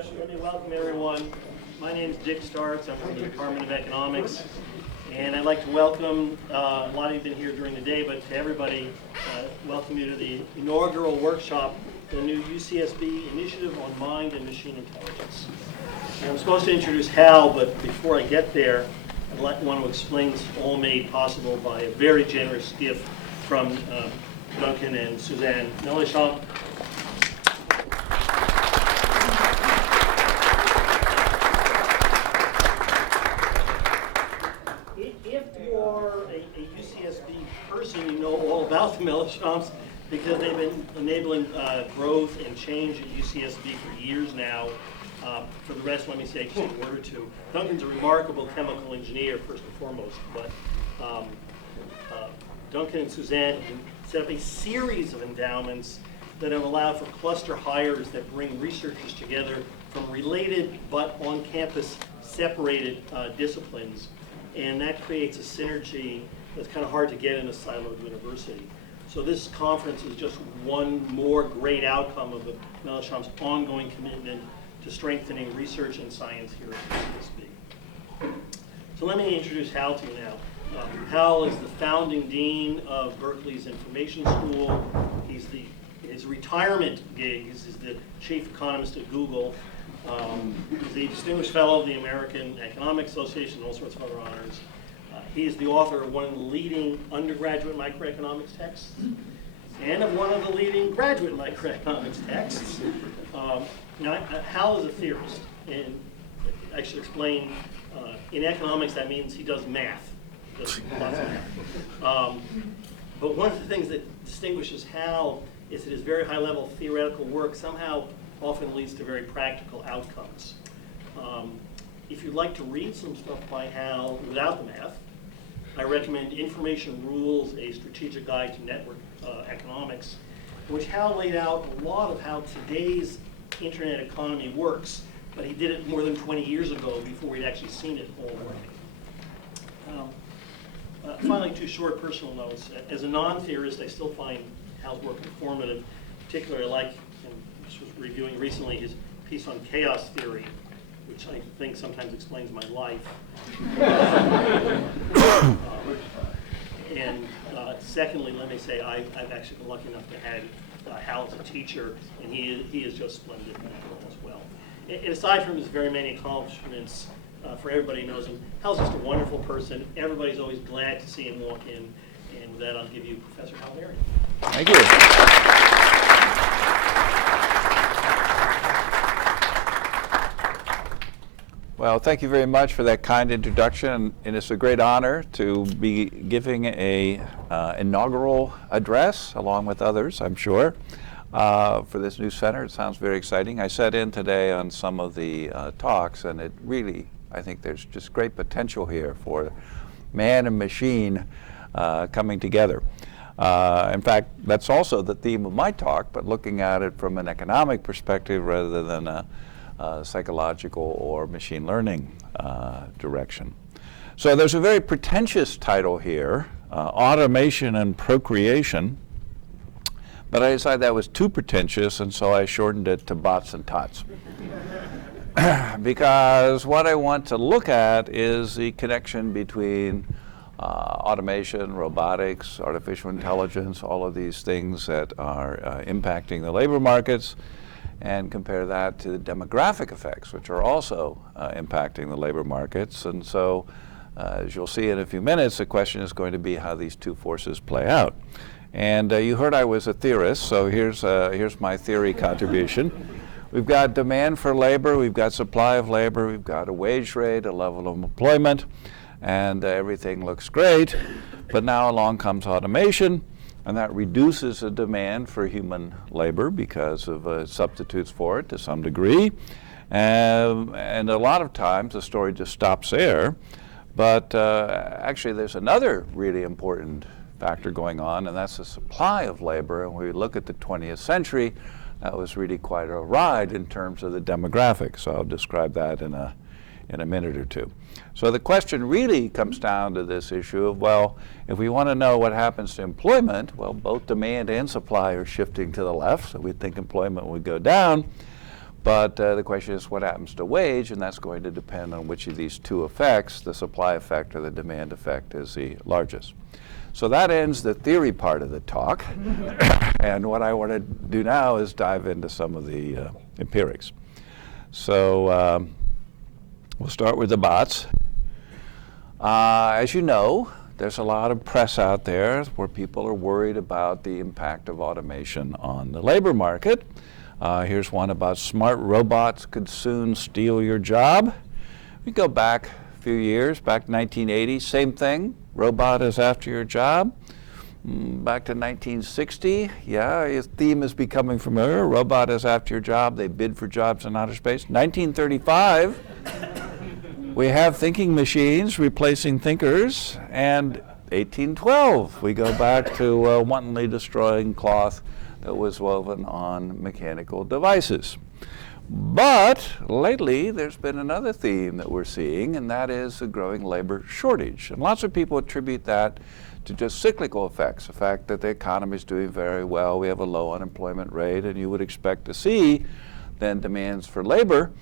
Let me welcome everyone. My name is Dick Starks. I'm from the Department of Economics. And I'd like to welcome, a lot of you have been here during the day, but to everybody, welcome you to the inaugural workshop, the new UCSB Initiative on Mind and Machine Intelligence. And I'm supposed to introduce Hal, but before I get there, I'd want to explain this all made possible by a very generous gift from Duncan and Suzanne Melichamp. If you're a UCSB person, you know all about the Melichamps because they've been enabling growth and change at UCSB for years now. For the rest, let me say just a word or two. Duncan's a remarkable chemical engineer, first and foremost, but Duncan and Suzanne have set up a series of endowments that have allowed for cluster hires that bring researchers together from related but on-campus separated disciplines. And that creates a synergy that's kind of hard to get in a siloed university. So this conference is just one more great outcome of the Melichamp's ongoing commitment to strengthening research and science here at UCSB. So let me introduce Hal to you now. Hal is the founding dean of Berkeley's Information School. His retirement gig is the chief economist at Google. He's a distinguished fellow of the American Economic Association and all sorts of other honors. He is the author of one of the leading undergraduate microeconomics texts and of one of the leading graduate microeconomics texts. Now, Hal is a theorist, and I should explain, in economics that means he does math. He does lots of math. But one of the things that distinguishes Hal is that his very high-level theoretical work somehow often leads to very practical outcomes. If you'd like to read some stuff by Hal without the math, I recommend Information Rules, a Strategic Guide to Network Economics, in which Hal laid out a lot of how today's internet economy works, but he did it more than 20 years ago before he'd actually seen it all working. Finally, two short personal notes. As a non-theorist, I still find Hal's work informative. Particularly, I like, and just was reviewing recently, his piece on chaos theory, which I think sometimes explains my life. And secondly, let me say I've actually been lucky enough to have Hal as a teacher, and he is just splendid as well. And aside from his very many accomplishments, for everybody who knows him, Hal's just a wonderful person. Everybody's always glad to see him walk in. And with that, I'll give you Professor Hal Varian. Thank you. Well, thank you very much for that kind introduction, and it's a great honor to be giving a inaugural address, along with others, I'm sure, for this new center. It sounds very exciting. I sat in today on some of the talks, and it really, I think there's just great potential here for man and machine coming together. In fact, that's also the theme of my talk, but looking at it from an economic perspective rather than a psychological or machine learning direction. So there's a very pretentious title here, Automation and Procreation, but I decided that was too pretentious, and so I shortened it to Bots and Tots. Because what I want to look at is the connection between automation, robotics, artificial intelligence, all of these things that are impacting the labor markets, and compare that to the demographic effects, which are also impacting the labor markets. And so, as you'll see in a few minutes, the question is going to be how these two forces play out. And you heard I was a theorist, so here's my theory contribution. We've got demand for labor, we've got supply of labor, we've got a wage rate, a level of employment, and everything looks great. But now along comes automation, and that reduces the demand for human labor because of substitutes for it to some degree. And a lot of times the story just stops there. But actually there's another really important factor going on, and that's the supply of labor. And when we look at the 20th century, that was really quite a ride in terms of the demographics. So I'll describe that in a minute or two. So the question really comes down to this issue of, well, if we want to know what happens to employment, well, both demand and supply are shifting to the left, so we think employment would go down. But the question is what happens to wage, and that's going to depend on which of these two effects, the supply effect or the demand effect, is the largest. So that ends the theory part of the talk. And what I want to do now is dive into some of the empirics. So we'll start with the bots. As you know, there's a lot of press out there where people are worried about the impact of automation on the labor market. Here's one about smart robots could soon steal your job. We go back a few years, back to 1980, same thing. Robot is after your job. Back to 1960, yeah, his theme is becoming familiar. Robot is after your job. They bid for jobs in outer space. 1935, we have thinking machines replacing thinkers. And 1812, we go back to wantonly destroying cloth that was woven on mechanical devices. But lately, there's been another theme that we're seeing, and that is a growing labor shortage. And lots of people attribute that to just cyclical effects, the fact that the economy is doing very well, we have a low unemployment rate, and you would expect to see then demands for labor.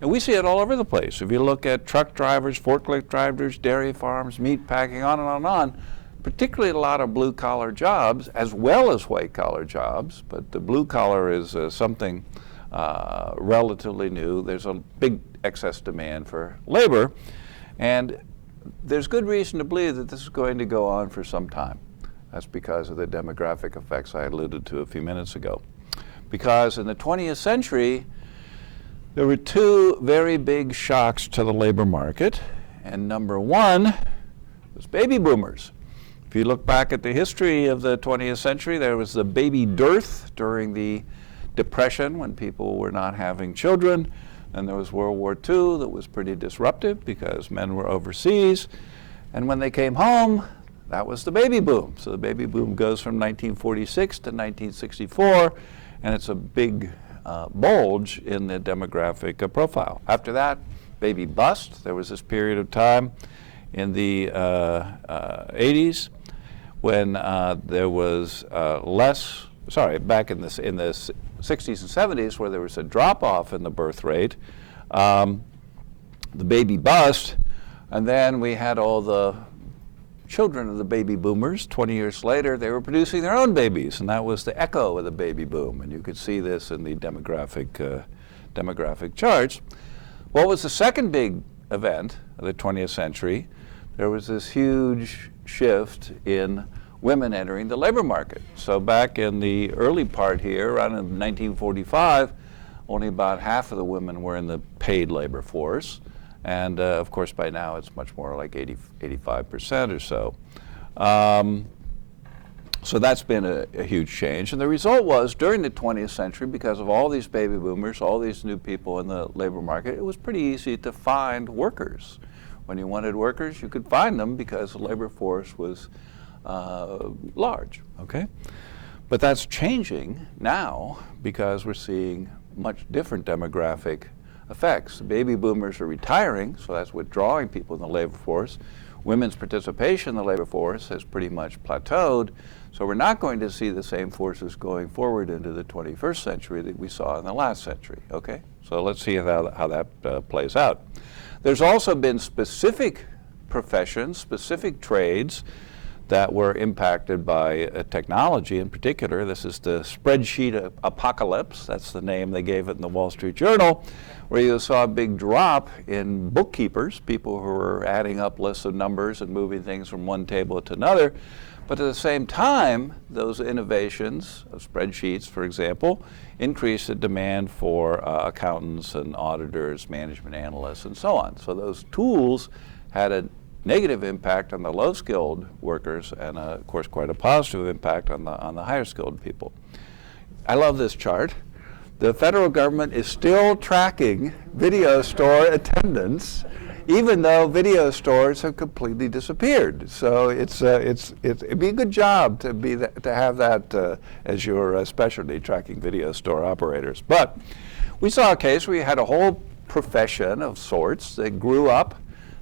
And we see it all over the place. If you look at truck drivers, forklift drivers, dairy farms, meat packing, on and on and on, particularly a lot of blue-collar jobs, as well as white-collar jobs, but the blue-collar is something relatively new. There's a big excess demand for labor, and there's good reason to believe that this is going to go on for some time. That's because of the demographic effects I alluded to a few minutes ago. Because in the 20th century, there were two very big shocks to the labor market, and number one was baby boomers. If you look back at the history of the 20th century, there was the baby dearth during the Depression when people were not having children. And there was World War II that was pretty disruptive because men were overseas. And when they came home, that was the baby boom. So the baby boom goes from 1946 to 1964, and it's a big bulge in the demographic profile. After that, baby bust. There was this period of time in the 80s when there was back in the 60s and 70s where there was a drop-off in the birth rate, the baby bust, and then we had all the children of the baby boomers. 20 years later, they were producing their own babies, and that was the echo of the baby boom, and you could see this in the demographic charts. What was the second big event of the 20th century? There was this huge shift in women entering the labor market. So back in the early part here, around in 1945, only about half of the women were in the paid labor force. And of course, by now, it's much more like 85% or so. So that's been a huge change. And the result was, during the 20th century, because of all these baby boomers, all these new people in the labor market, it was pretty easy to find workers. When you wanted workers, you could find them because the labor force was large, okay? But that's changing now because we're seeing much different demographic effects. The baby boomers are retiring, so that's withdrawing people in the labor force. Women's participation in the labor force has pretty much plateaued, so we're not going to see the same forces going forward into the 21st century that we saw in the last century, okay? So let's see how that plays out. There's also been specific professions, specific trades that were impacted by technology in particular. This is the spreadsheet apocalypse. That's the name they gave it in the Wall Street Journal, where you saw a big drop in bookkeepers, people who were adding up lists of numbers and moving things from one table to another. But at the same time, those innovations of spreadsheets, for example, increased the demand for accountants and auditors, management analysts, and so on. So those tools had a negative impact on the low-skilled workers and, of course, quite a positive impact on the higher-skilled people. I love this chart. The federal government is still tracking video store attendance, even though video stores have completely disappeared. So it'd be a good job to have that as your specialty, tracking video store operators. But we saw a case where you had a whole profession of sorts that grew up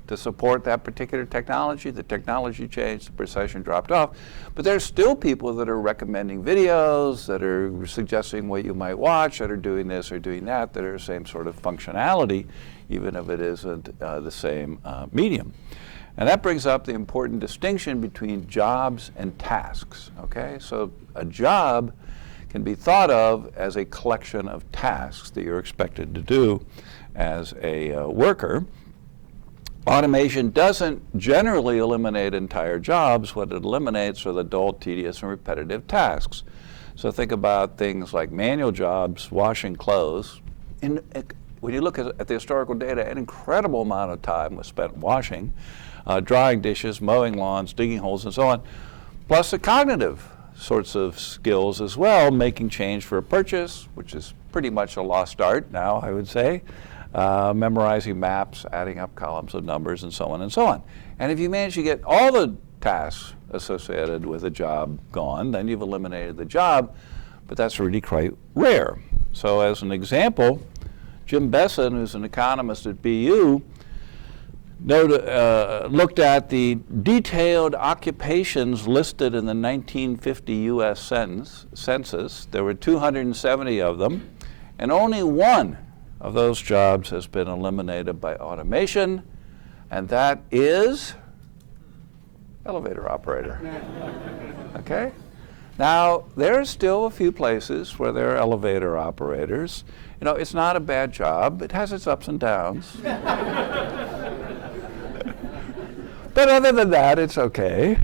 to support that particular technology. The technology changed, the procession dropped off. But there's still people that are recommending videos, that are suggesting what you might watch, that are doing this or doing that, that are the same sort of functionality, even if it isn't the same medium. And that brings up the important distinction between jobs and tasks, okay? So a job can be thought of as a collection of tasks that you're expected to do as a worker. Automation doesn't generally eliminate entire jobs. What it eliminates are the dull, tedious, and repetitive tasks. So think about things like manual jobs, washing clothes. When you look at the historical data, an incredible amount of time was spent washing, drying dishes, mowing lawns, digging holes, and so on, plus the cognitive sorts of skills as well, making change for a purchase, which is pretty much a lost art now, I would say. Memorizing maps, adding up columns of numbers, and so on and so on. And if you manage to get all the tasks associated with a job gone, then you've eliminated the job, but that's really quite rare. So as an example, Jim Besson, who's an economist at BU, looked at the detailed occupations listed in the 1950 U.S. census. There were 270 of them, and only one of those jobs has been eliminated by automation, and that is elevator operator. Okay? Now, there are still a few places where there are elevator operators. You know, it's not a bad job. It has its ups and downs. But other than that, it's okay.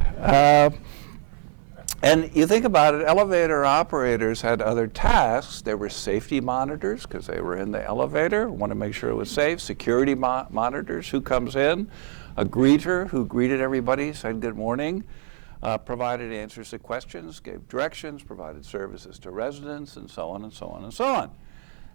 And you think about it, elevator operators had other tasks. There were safety monitors because they were in the elevator, want to make sure it was safe. Security monitors, who comes in. A greeter who greeted everybody, said good morning, provided answers to questions, gave directions, provided services to residents, and so on and so on and so on.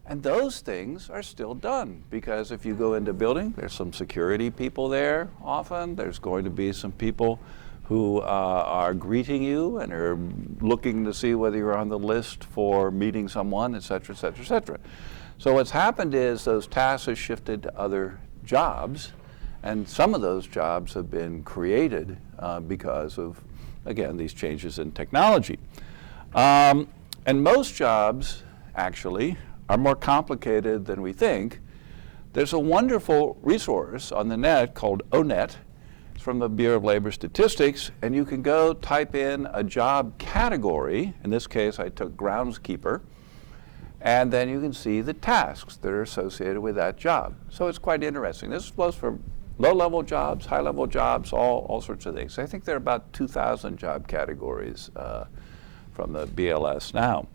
And those things are still done because if you go into a building, there's some security people there often. There's going to be some people who are greeting you and are looking to see whether you're on the list for meeting someone, et cetera, et cetera, et cetera. So what's happened is those tasks have shifted to other jobs, and some of those jobs have been created because of, again, these changes in technology. And most jobs, actually, are more complicated than we think. There's a wonderful resource on the net called ONET. From the Bureau of Labor Statistics, and you can go type in a job category. In this case, I took groundskeeper, and then you can see the tasks that are associated with that job. So it's quite interesting. This goes for low-level jobs, high-level jobs, all sorts of things. I think there are about 2,000 job categories from the BLS now.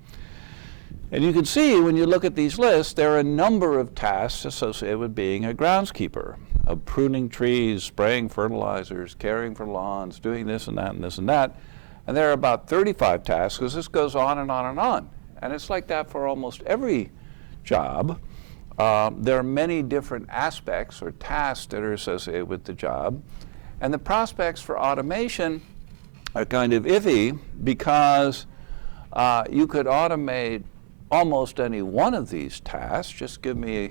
And you can see when you look at these lists, there are a number of tasks associated with being a groundskeeper. Of pruning trees, spraying fertilizers, caring for lawns, doing this and that and this and that. And there are about 35 tasks, because this goes on and on and on. And it's like that for almost every job. There are many different aspects or tasks that are associated with the job. And the prospects for automation are kind of iffy because you could automate almost any one of these tasks. Just give me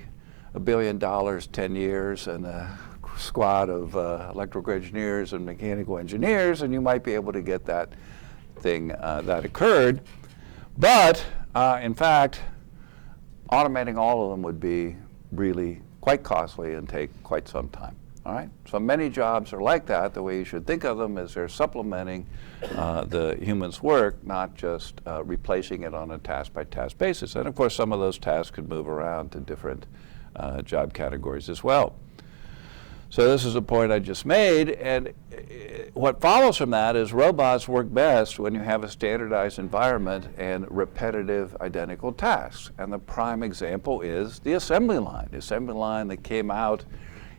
$1 billion, 10 years, and a squad of electrical engineers and mechanical engineers, and you might be able to get that thing that occurred. But in fact, automating all of them would be really quite costly and take quite some time. All right? So many jobs are like that. The way you should think of them is they're supplementing the human's work, not just replacing it on a task-by-task basis. And of course, some of those tasks could move around to different job categories as well. So this is a point I just made, and what follows from that is robots work best when you have a standardized environment and repetitive identical tasks. And the prime example is the assembly line that came out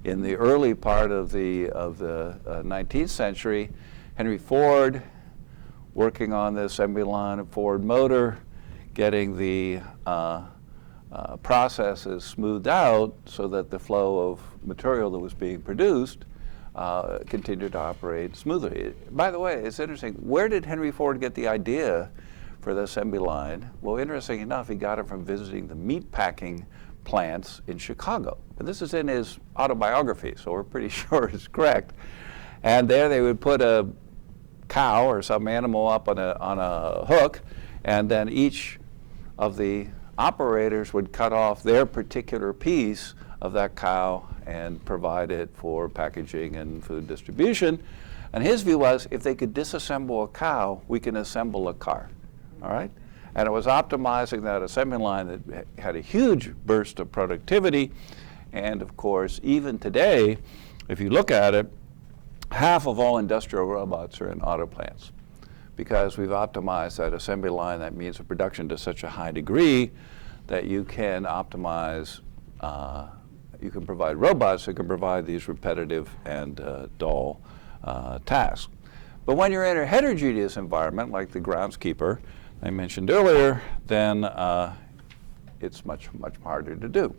in the early part of the 19th century. Henry Ford working on the assembly line of Ford Motor, getting the processes smoothed out so that the flow of material that was being produced continued to operate smoothly. By the way, it's interesting, where did Henry Ford get the idea for the assembly line? Well, interesting enough, he got it from visiting the meat packing plants in Chicago. And this is in his autobiography, so we're pretty sure it's correct. And there they would put a cow or some animal up on a hook, and then each of the operators would cut off their particular piece of that cow and provide it for packaging and food distribution. And his view was, if they could disassemble a cow, we can assemble a car, all right? And it was optimizing that assembly line that had a huge burst of productivity. And of course, even today, if you look at it, half of all industrial robots are in auto plants, because we've optimized that assembly line, that means of production to such a high degree that you can optimize, you can provide robots that can provide these repetitive and dull tasks. But when you're in a heterogeneous environment, like the groundskeeper I mentioned earlier, then it's much harder to do,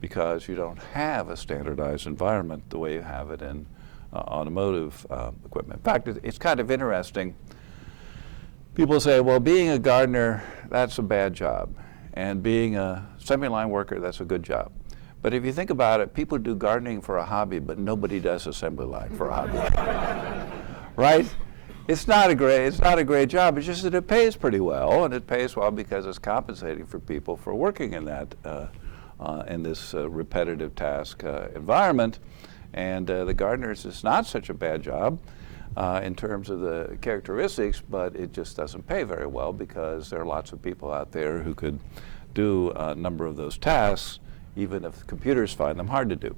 because you don't have a standardized environment the way you have it in automotive equipment. In fact, it's kind of interesting. People say, well, being a gardener, that's a bad job, and being a assembly line worker, that's a good job. But if you think about it, people do gardening for a hobby, but nobody does assembly line for a hobby, right? It's not a great job. It's just that it pays pretty well, and it pays well because it's compensating for people for working in that in this repetitive task environment. And the gardeners is not such a bad job in terms of the characteristics, but it just doesn't pay very well, because there are lots of people out there who could do a number of those tasks, even if computers find them hard to do.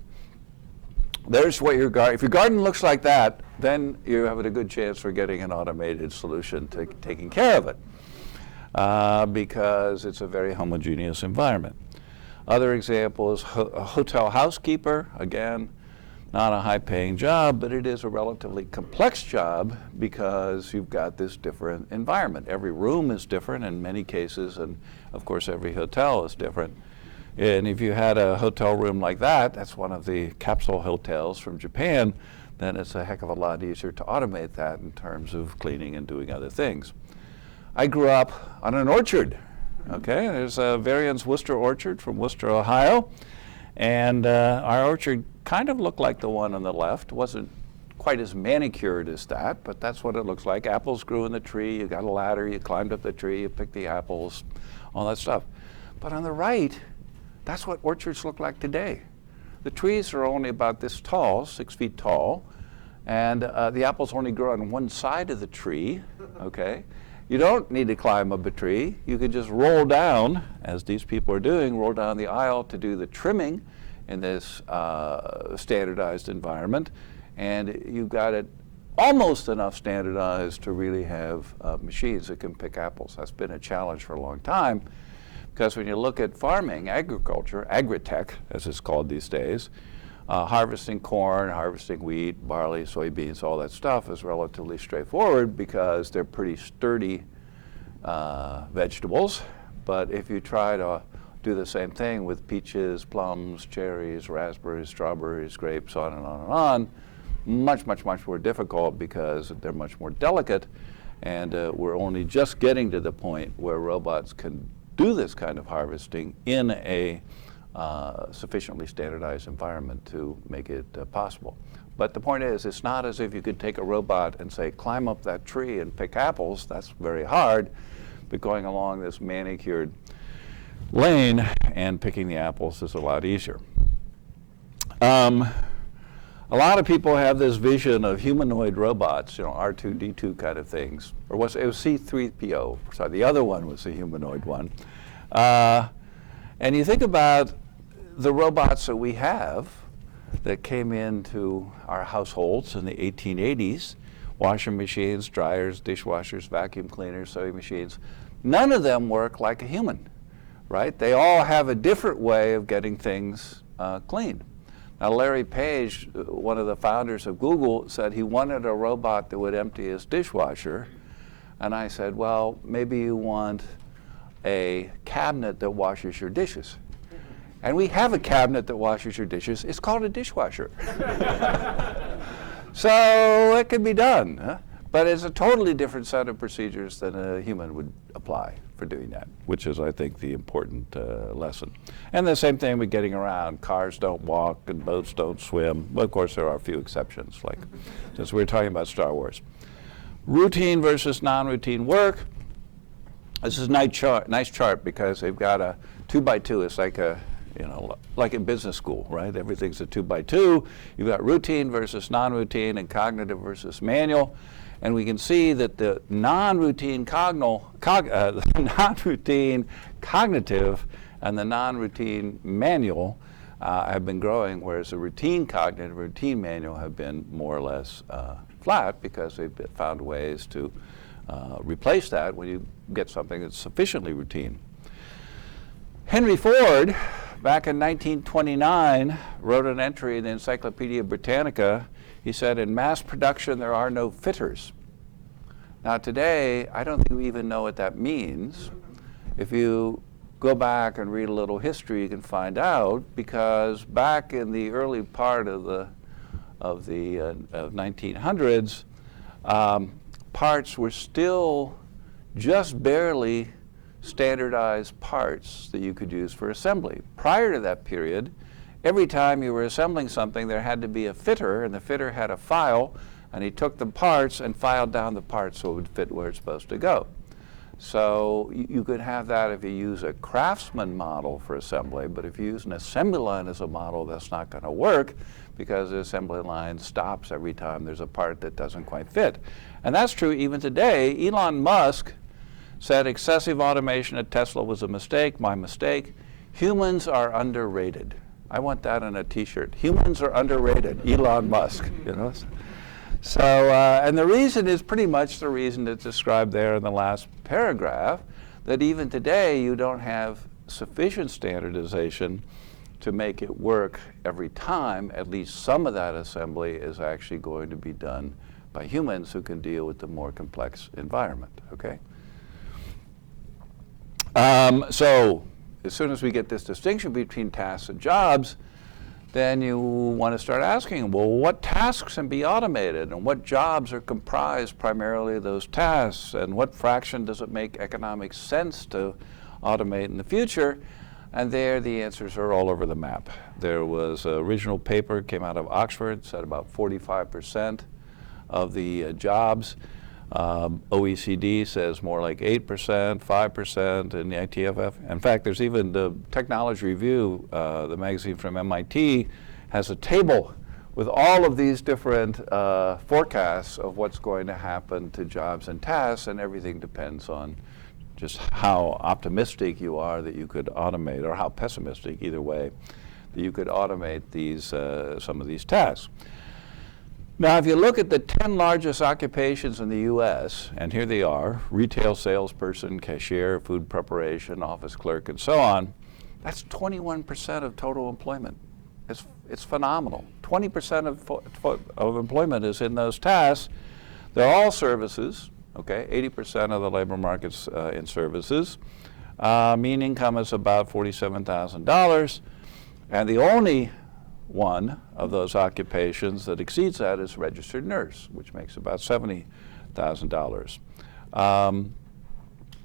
There's what if your garden looks like that, then you're having a good chance for getting an automated solution to taking care of it, because it's a very homogeneous environment. Other examples, a hotel housekeeper, again, not a high-paying job, but it is a relatively complex job because you've got this different environment. Every room is different in many cases, and of course every hotel is different. And if you had a hotel room like that, that's one of the capsule hotels from Japan, then it's a heck of a lot easier to automate that in terms of cleaning and doing other things. I grew up on an orchard, okay? There's Varian's Worcester orchard from Worcester, Ohio. And our orchard kind of looked like the one on the left. Wasn't quite as manicured as that, but that's what it looks like. Apples grew in the tree. You got a ladder. You climbed up the tree. You picked the apples, all that stuff. But on the right, that's what orchards look like today. The trees are only about this tall, 6 feet tall, and the apples only grow on one side of the tree, okay? You don't need to climb up a tree. You can just roll down, as these people are doing, roll down the aisle to do the trimming in this standardized environment. And you've got it almost enough standardized to really have machines that can pick apples. That's been a challenge for a long time, because when you look at farming, agriculture, agri-tech, as it's called these days, harvesting corn, harvesting wheat, barley, soybeans, all that stuff is relatively straightforward because they're pretty sturdy vegetables. But if you try to do the same thing with peaches, plums, cherries, raspberries, strawberries, grapes, on and on and on, much more difficult because they're much more delicate, and we're only just getting to the point where robots can do this kind of harvesting in a sufficiently standardized environment to make it possible. But the point is, it's not as if you could take a robot and say, climb up that tree and pick apples. That's very hard. But going along this manicured lane and picking the apples is a lot easier. A lot of people have this vision of humanoid robots, you know, R2-D2 kind of things. Or it was C-3PO. Sorry, the other one was the humanoid one. And you think about the robots that we have that came into our households in the 1880s, washing machines, dryers, dishwashers, vacuum cleaners, sewing machines. None of them work like a human, right? They all have a different way of getting things cleaned. Now, Larry Page, one of the founders of Google, said he wanted a robot that would empty his dishwasher. And I said, well, maybe you want a cabinet that washes your dishes. And we have a cabinet that washes your dishes. It's called a dishwasher. So it can be done, huh? But it's a totally different set of procedures than a human would apply. for doing that, which is, I think, the important lesson. And the same thing with getting around. Cars don't walk and boats don't swim. Well, of course, there are a few exceptions, like since we're talking about Star Wars. Routine versus non-routine work. This is a nice chart because they've got a 2x2. It's like a, like in business school, right? Everything's a 2x2. You've got routine versus non-routine and cognitive versus manual. And we can see that the non-routine non-routine cognitive and the non-routine manual have been growing, whereas the routine cognitive, routine manual have been more or less flat because they've found ways to replace that when you get something that's sufficiently routine. Henry Ford, back in 1929, wrote an entry in the Encyclopedia Britannica. He said, in mass production, there are no fitters. Now today, I don't think we even know what that means. If you go back and read a little history, you can find out, because back in the early part of the 1900s, parts were still just barely standardized parts that you could use for assembly. Prior to that period, every time you were assembling something, there had to be a fitter, and the fitter had a file, and he took the parts and filed down the parts so it would fit where it's supposed to go. So you could have that if you use a craftsman model for assembly, but if you use an assembly line as a model, that's not going to work because the assembly line stops every time there's a part that doesn't quite fit. And that's true even today. Elon Musk said excessive automation at Tesla was a mistake, my mistake. Humans are underrated. I want that on a t-shirt. Humans are underrated, Elon Musk, So, and the reason is pretty much the reason that's described there in the last paragraph, that even today you don't have sufficient standardization to make it work every time. At least some of that assembly is actually going to be done by humans who can deal with the more complex environment, okay? So as soon as we get this distinction between tasks and jobs, then you want to start asking, well, what tasks can be automated and what jobs are comprised primarily of those tasks, and what fraction does it make economic sense to automate in the future? And there the answers are all over the map. There was an original paper, came out of Oxford, said about 45% of the jobs. OECD says more like 8%, 5%, and the ITFF. In fact, there's even the Technology Review, the magazine from MIT, has a table with all of these different forecasts of what's going to happen to jobs and tasks, and everything depends on just how optimistic you are that you could automate, or how pessimistic, either way, that you could automate these, some of these tasks. Now, if you look at the 10 largest occupations in the U.S., and here they are, retail salesperson, cashier, food preparation, office clerk, and so on, that's 21% of total employment. It's phenomenal. 20% of employment is in those tasks. They're all services, okay? 80% of the labor market's in services. Mean income is about $47,000, and the only one of those occupations that exceeds that is registered nurse, which makes about $70,000.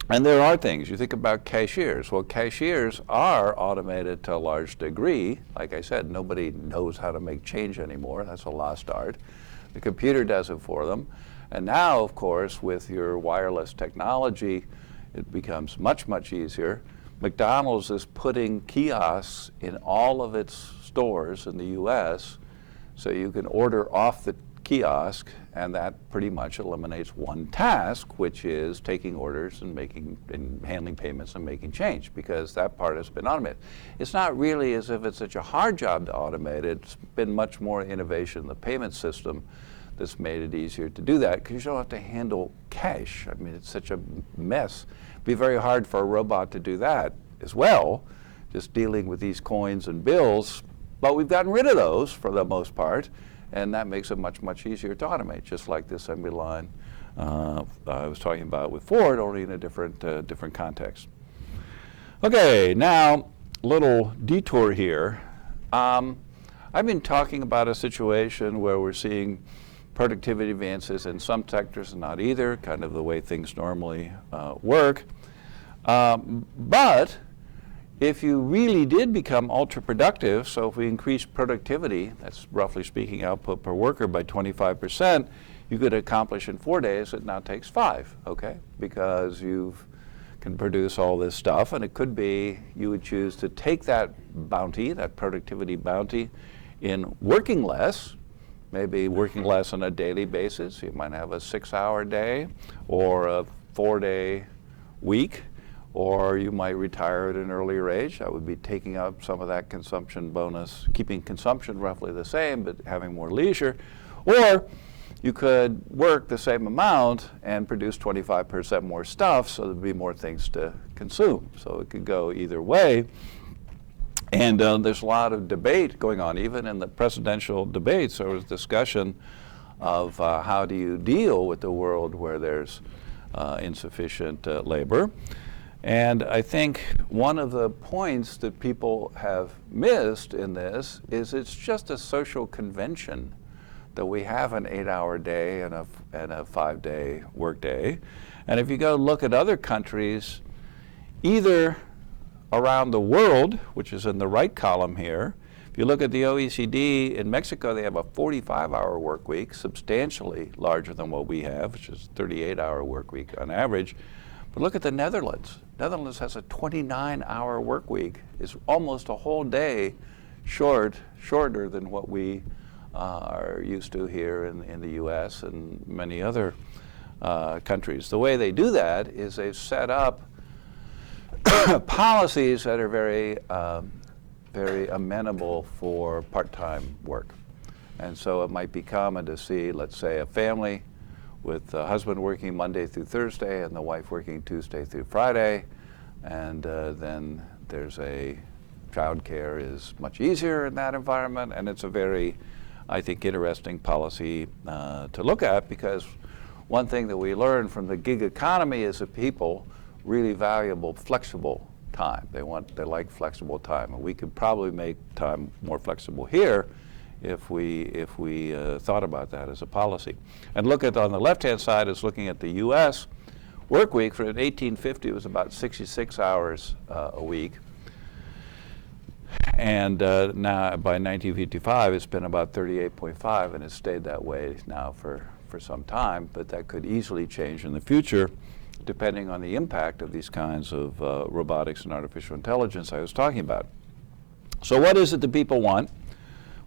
And there are things, you think about cashiers. Well, cashiers are automated to a large degree. Like I said, nobody knows how to make change anymore. That's a lost art. The computer does it for them. And now, of course, with your wireless technology, it becomes much, much easier. McDonald's is putting kiosks in all of its stores in the U.S. so you can order off the kiosk, and that pretty much eliminates one task, which is taking orders and handling payments and making change, because that part has been automated. It's not really as if it's such a hard job to automate it. It's been much more innovation in the payment system that's made it easier to do that, because you don't have to handle cash. I mean, it's such a mess. It'd be very hard for a robot to do that as well, just dealing with these coins and bills. But we've gotten rid of those for the most part, and that makes it much, much easier to automate, just like the assembly line I was talking about with Ford, only in a different context. Okay, now, little detour here. I've been talking about a situation where we're seeing productivity advances in some sectors and not either, kind of the way things normally work. But if you really did become ultra productive, so if we increase productivity, that's roughly speaking output per worker by 25%, you could accomplish in 4 days, it now takes 5, okay? Because you can produce all this stuff, and it could be you would choose to take that bounty, that productivity bounty, in working less, maybe working less on a daily basis. You might have a 6-hour day or a 4-day week, or you might retire at an earlier age. That would be taking up some of that consumption bonus, keeping consumption roughly the same, but having more leisure. Or you could work the same amount and produce 25% more stuff, so there'd be more things to consume. So it could go either way. And there's a lot of debate going on, even in the presidential debates. There was discussion of how do you deal with the world where there's insufficient labor. And I think one of the points that people have missed in this is it's just a social convention that we have an 8-hour day and a 5-day workday. And if you go look at other countries, either around the world, which is in the right column here, if you look at the OECD, in Mexico they have a 45-hour work week, substantially larger than what we have, which is a 38-hour work week on average. But look at the Netherlands. Netherlands has a 29-hour work week. It's almost a whole day shorter than what we are used to here in the US and many other countries. The way they do that is they've set up policies that are very amenable for part-time work. And so it might be common to see, let's say, a family with the husband working Monday through Thursday and the wife working Tuesday through Friday, and then there's child care is much easier in that environment, and it's a very, I think, interesting policy to look at, because one thing that we learned from the gig economy is that people really valuable flexible time. They like flexible time, and we could probably make time more flexible here if we thought about that as a policy. And look at, on the left-hand side is looking at the U.S. work week. For 1850, it was about 66 hours a week. And now by 1955, it's been about 38.5, and it's stayed that way now for some time, but that could easily change in the future depending on the impact of these kinds of robotics and artificial intelligence I was talking about. So what is it that people want?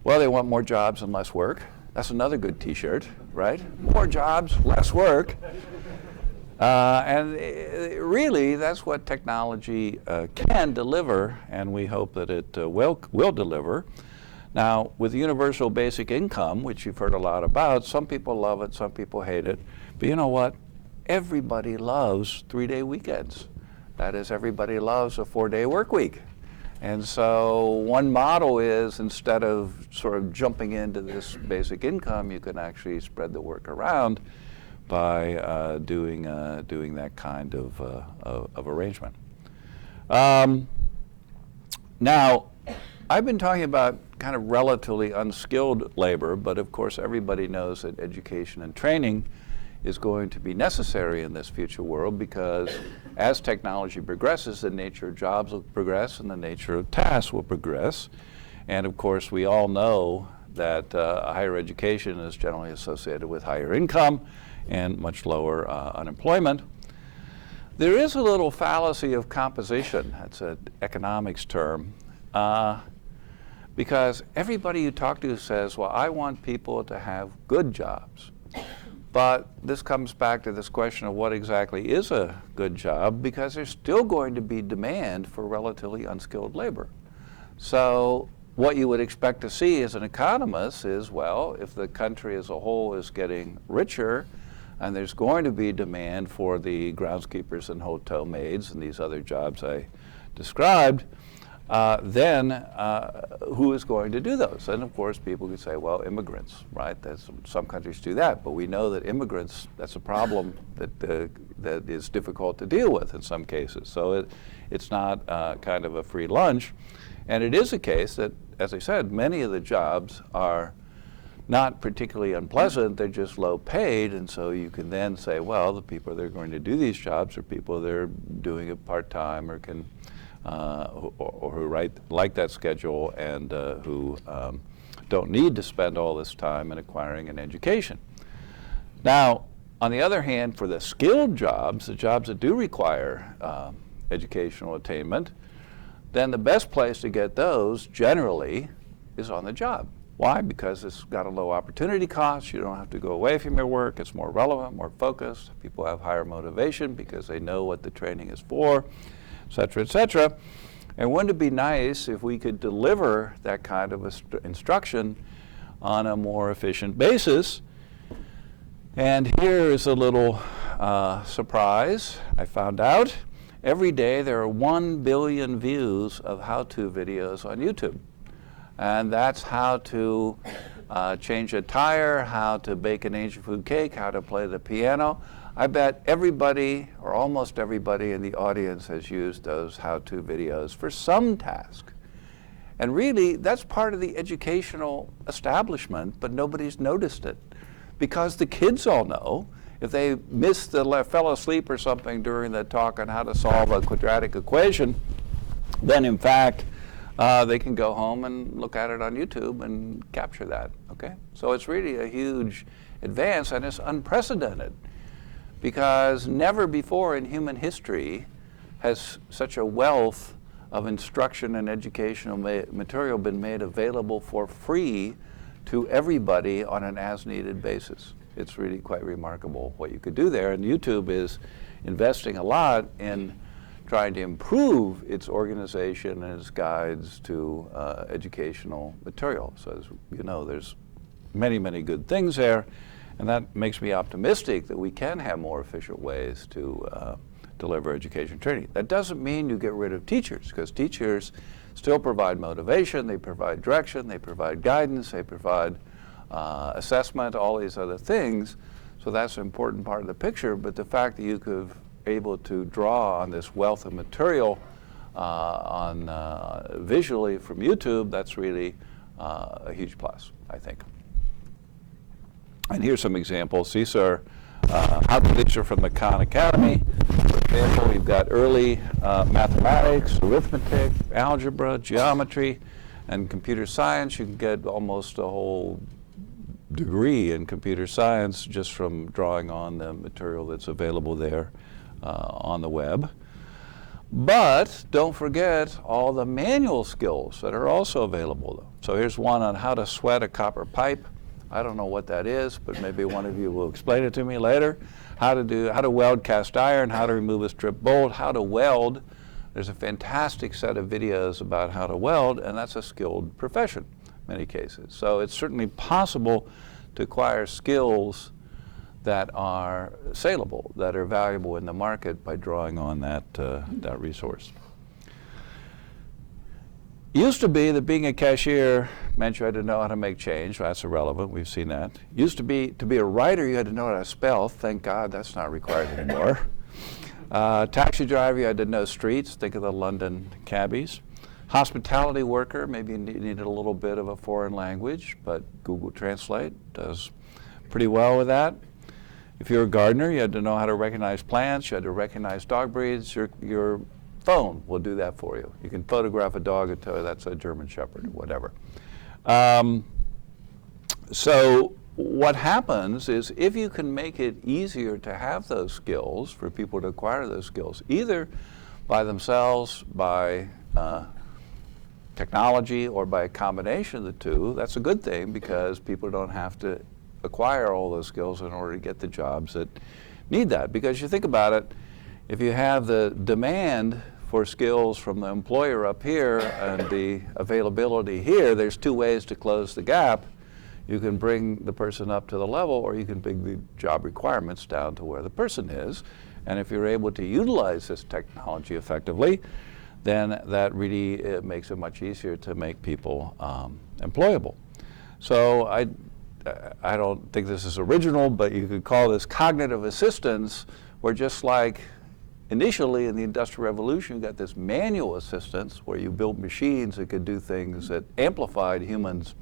Well, they want more jobs and less work. That's another good T-shirt, right? More jobs, less work. And really, that's what technology can deliver, and we hope that it will deliver. Now, with universal basic income, which you've heard a lot about, some people love it, some people hate it. But you know what? Everybody loves 3-day weekends. That is, everybody loves a 4-day work week. And so one model is, instead of sort of jumping into this basic income, you can actually spread the work around by doing that kind of arrangement. Now, I've been talking about kind of relatively unskilled labor, but of course everybody knows that education and training is going to be necessary in this future world, because as technology progresses, the nature of jobs will progress and the nature of tasks will progress. And of course, we all know that higher education is generally associated with higher income and much lower unemployment. There is a little fallacy of composition. That's an economics term. Because everybody you talk to says, well, I want people to have good jobs. But this comes back to this question of what exactly is a good job, because there's still going to be demand for relatively unskilled labor. So what you would expect to see as an economist is, well, if the country as a whole is getting richer, and there's going to be demand for the groundskeepers and hotel maids and these other jobs I described, then who is going to do those? And of course, people could say, well, immigrants, right? Some countries do that, but we know that immigrants, that's a problem that is difficult to deal with in some cases. So it's not kind of a free lunch. And it is a case that, as I said, many of the jobs are not particularly unpleasant, they're just low paid, and so you can then say, well, the people that are going to do these jobs are people that are doing it part-time or can, or who like that schedule and who don't need to spend all this time in acquiring an education. Now, on the other hand, for the skilled jobs, the jobs that do require educational attainment, then the best place to get those generally is on the job. Why? Because it's got a low opportunity cost. You don't have to go away from your work. It's more relevant, more focused. People have higher motivation because they know what the training is for, et cetera, et cetera. And wouldn't it be nice if we could deliver that kind of instruction on a more efficient basis? And here is a little surprise I found out. Every day there are 1 billion views of how-to videos on YouTube. And that's how to change a tire, how to bake an angel food cake, how to play the piano. I bet everybody, or almost everybody in the audience has used those how-to videos for some task. And really, that's part of the educational establishment, but nobody's noticed it. Because the kids all know, if they fell asleep or something during the talk on how to solve a quadratic equation, then in fact, they can go home and look at it on YouTube and capture that, okay? So it's really a huge advance, and it's unprecedented, because never before in human history has such a wealth of instruction and educational material been made available for free to everybody on an as-needed basis. It's really quite remarkable what you could do there, and YouTube is investing a lot in trying to improve its organization and its guides to educational material. So as you know, there's many, many good things there, and that makes me optimistic that we can have more efficient ways to deliver education training. That doesn't mean you get rid of teachers, because teachers still provide motivation, they provide direction, they provide guidance, they provide assessment, all these other things. So that's an important part of the picture, but the fact that you could able to draw on this wealth of material visually from YouTube, that's really a huge plus, I think. And here's some examples. These are these are from the Khan Academy. For example, we've got early mathematics, arithmetic, algebra, geometry, and computer science. You can get almost a whole degree in computer science just from drawing on the material that's available there on the web. But don't forget all the manual skills that are also available. So here's one on how to sweat a copper pipe. I don't know what that is, but maybe one of you will explain it to me later. How to weld cast iron, how to remove a strip bolt, how to weld. There's a fantastic set of videos about how to weld, and that's a skilled profession in many cases. So it's certainly possible to acquire skills that are saleable, that are valuable in the market by drawing on that resource. It used to be that being a cashier meant you had to know how to make change. Well, that's irrelevant, we've seen that. Used to be a writer, you had to know how to spell. Thank God that's not required anymore. Taxi driver, you had to know streets. Think of the London cabbies. Hospitality worker, maybe you needed a little bit of a foreign language, but Google Translate does pretty well with that. If you're a gardener, you had to know how to recognize plants, you had to recognize dog breeds. Your phone will do that for you. You can photograph a dog and tell you that's a German Shepherd or whatever. So what happens is if you can make it easier to have those skills, for people to acquire those skills, either by themselves, by technology, or by a combination of the two, that's a good thing, because people don't have to acquire all those skills in order to get the jobs that need that. Because you think about it, if you have the demand for skills from the employer up here and the availability here, there's two ways to close the gap. You can bring the person up to the level, or you can bring the job requirements down to where the person is. And if you're able to utilize this technology effectively, then that really makes it much easier to make people employable. So I don't think this is original, but you could call this cognitive assistance, where just like initially in the Industrial Revolution, you got this manual assistance where you built machines that could do things that amplified humans'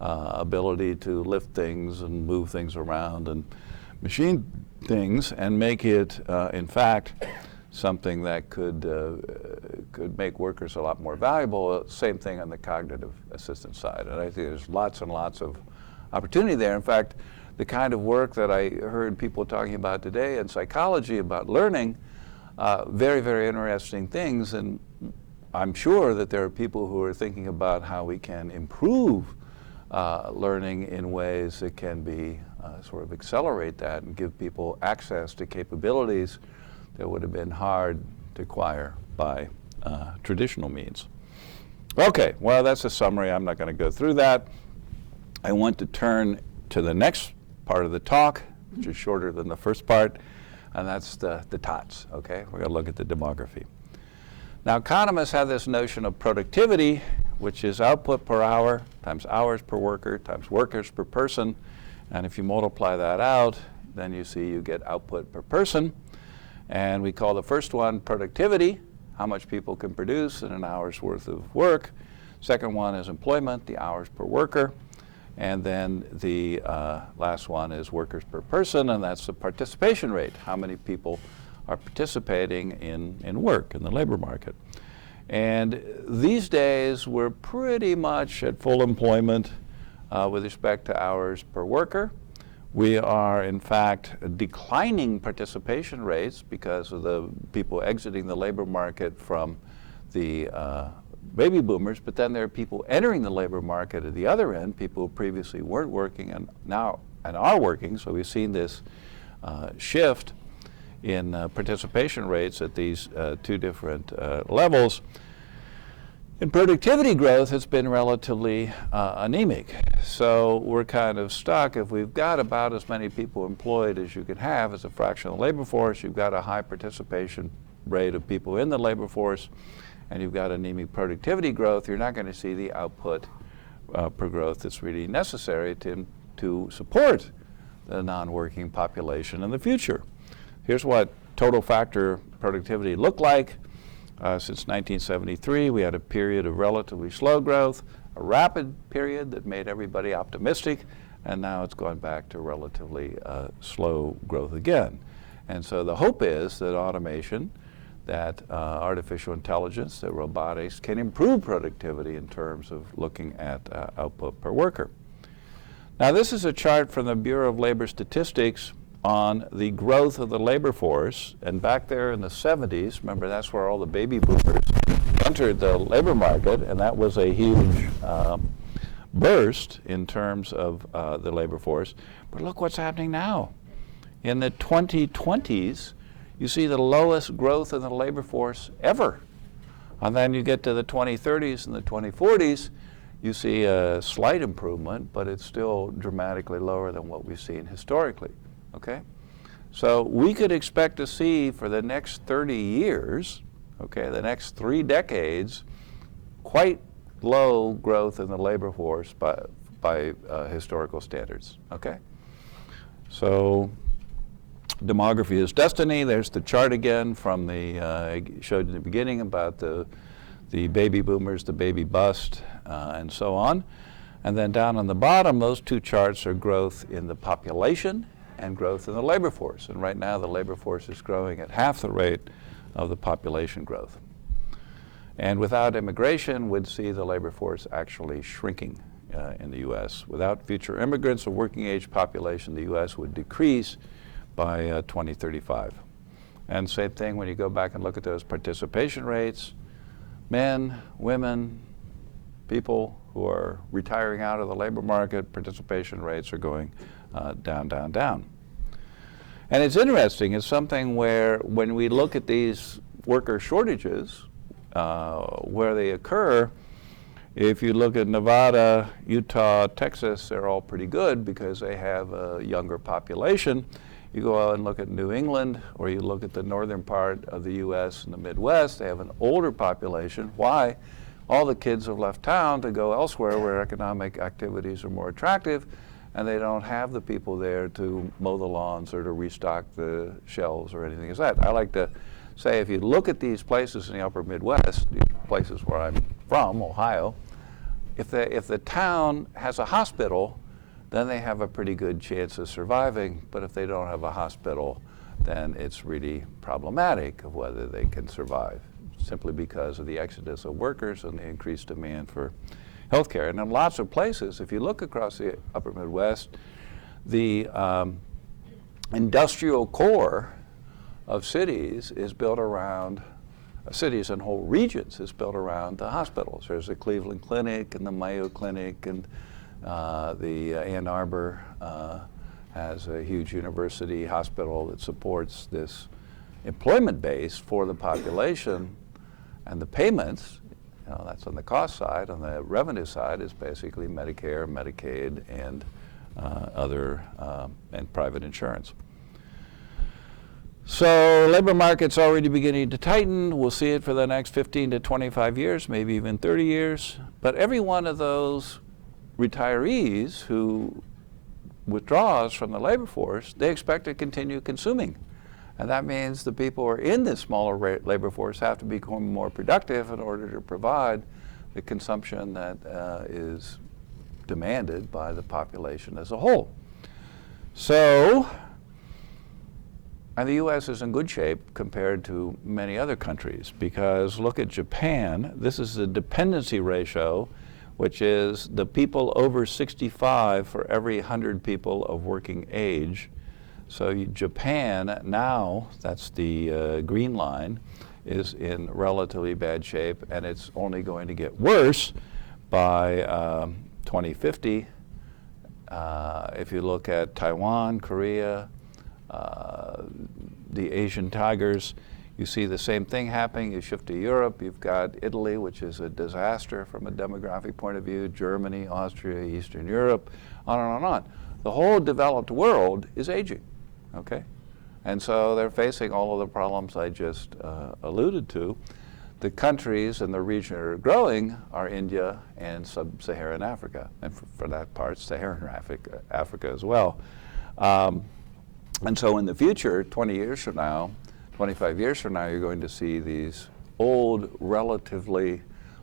ability to lift things and move things around and machine things and make it, in fact, something that could make workers a lot more valuable. Same thing on the cognitive assistance side. And I think there's lots and lots of opportunity there. In fact, the kind of work that I heard people talking about today in psychology about learning, very, very interesting things. And I'm sure that there are people who are thinking about how we can improve learning in ways that can be sort of accelerate that and give people access to capabilities that would have been hard to acquire by traditional means. Okay, well, that's a summary. I'm not going to go through that. I want to turn to the next part of the talk, which is shorter than the first part, and that's the Tots, okay? We're going to look at the demography. Now, economists have this notion of productivity, which is output per hour times hours per worker times workers per person, and if you multiply that out, then you see you get output per person, and we call the first one productivity, how much people can produce in an hour's worth of work. Second one is employment, the hours per worker. And then the last one is workers per person, and that's the participation rate, how many people are participating in work, in the labor market. And these days, we're pretty much at full employment with respect to hours per worker. We are, in fact, declining participation rates because of the people exiting the labor market from the baby boomers, but then there are people entering the labor market at the other end, people who previously weren't working and now are working. So we've seen this shift in participation rates at these two different levels. And productivity growth has been relatively anemic. So we're kind of stuck. If we've got about as many people employed as you can have as a fraction of the labor force, you've got a high participation rate of people in the labor force, and you've got anemic productivity growth, you're not going to see the output per growth that's really necessary to support the non-working population in the future. Here's what total factor productivity looked like. Since 1973, we had a period of relatively slow growth, a rapid period that made everybody optimistic, and now it's gone back to relatively slow growth again. And so the hope is that automation, that artificial intelligence, that robotics can improve productivity in terms of looking at output per worker. Now, this is a chart from the Bureau of Labor Statistics on the growth of the labor force. And back there in the 70s, remember, that's where all the baby boomers entered the labor market, and that was a huge burst in terms of the labor force. But look what's happening now. In the 2020s, you see the lowest growth in the labor force ever. And then you get to the 2030s and the 2040s, you see a slight improvement, but it's still dramatically lower than what we've seen historically, okay? So we could expect to see for the next 30 years, okay, the next 3 decades, quite low growth in the labor force by historical standards, okay? So demography is destiny. There's the chart again from the, I showed in the beginning about the baby boomers, the baby bust, and so on. And then down on the bottom, those two charts are growth in the population and growth in the labor force. And right now, the labor force is growing at half the rate of the population growth. And without immigration, we'd see the labor force actually shrinking in the U.S. Without future immigrants, the working age population in the U.S. would decrease by 2035. And same thing when you go back and look at those participation rates, men, women, people who are retiring out of the labor market, participation rates are going down, down, down. And it's interesting, it's something where when we look at these worker shortages, where they occur, if you look at Nevada, Utah, Texas, they're all pretty good because they have a younger population. You go out and look at New England, or you look at the northern part of the U.S. and the Midwest, they have an older population. Why? All the kids have left town to go elsewhere where economic activities are more attractive, and they don't have the people there to mow the lawns or to restock the shelves or anything like that. I like to say if you look at these places in the upper Midwest, these places where I'm from, Ohio, if the town has a hospital, then they have a pretty good chance of surviving. But if they don't have a hospital, then it's really problematic of whether they can survive, simply because of the exodus of workers and the increased demand for healthcare. And in lots of places, if you look across the upper Midwest, the industrial core of cities is built around, cities and whole regions is built around the hospitals. There's the Cleveland Clinic and the Mayo Clinic, and the Ann Arbor has a huge university hospital that supports this employment base for the population, and the payments, that's on the cost side. On the revenue side is basically Medicare, Medicaid, and other and private insurance. So labor market's already beginning to tighten. We'll see it for the next 15 to 25 years, maybe even 30 years. But every one of those retirees who withdraws from the labor force, they expect to continue consuming. And that means the people who are in this smaller labor force have to become more productive in order to provide the consumption that is demanded by the population as a whole. So, and the U.S. is in good shape compared to many other countries, because look at Japan. This is the dependency ratio, which is the people over 65 for every 100 people of working age. So Japan now, that's the green line, is in relatively bad shape, and it's only going to get worse by 2050. If you look at Taiwan, Korea, the Asian tigers, you see the same thing happening. You shift to Europe, you've got Italy, which is a disaster from a demographic point of view, Germany, Austria, Eastern Europe, on and on and on. The whole developed world is aging, okay? And so they're facing all of the problems I just alluded to. The countries in the region that are growing are India and sub-Saharan Africa, and for that part, Saharan Africa as well. And so in the future, 20 years from now, 25 years from now, you're going to see these old, relatively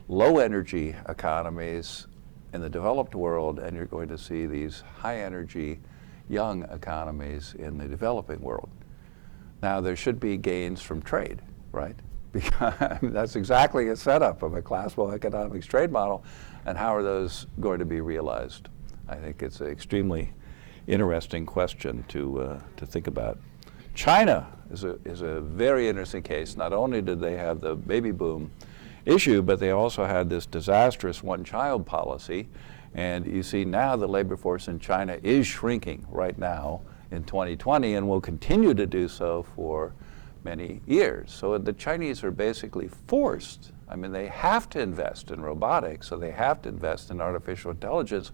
low energy economies in the developed world, and you're going to see these high energy, young economies in the developing world. Now, there should be gains from trade, right? Because that's exactly a setup of a classical economics trade model, and how are those going to be realized? I think it's an extremely interesting question to think about. China is a very interesting case. Not only did they have the baby boom issue, but they also had this disastrous one-child policy. And you see now the labor force in China is shrinking right now in 2020 and will continue to do so for many years. So the Chinese are basically forced. I mean, they have to invest in robotics, so they have to invest in artificial intelligence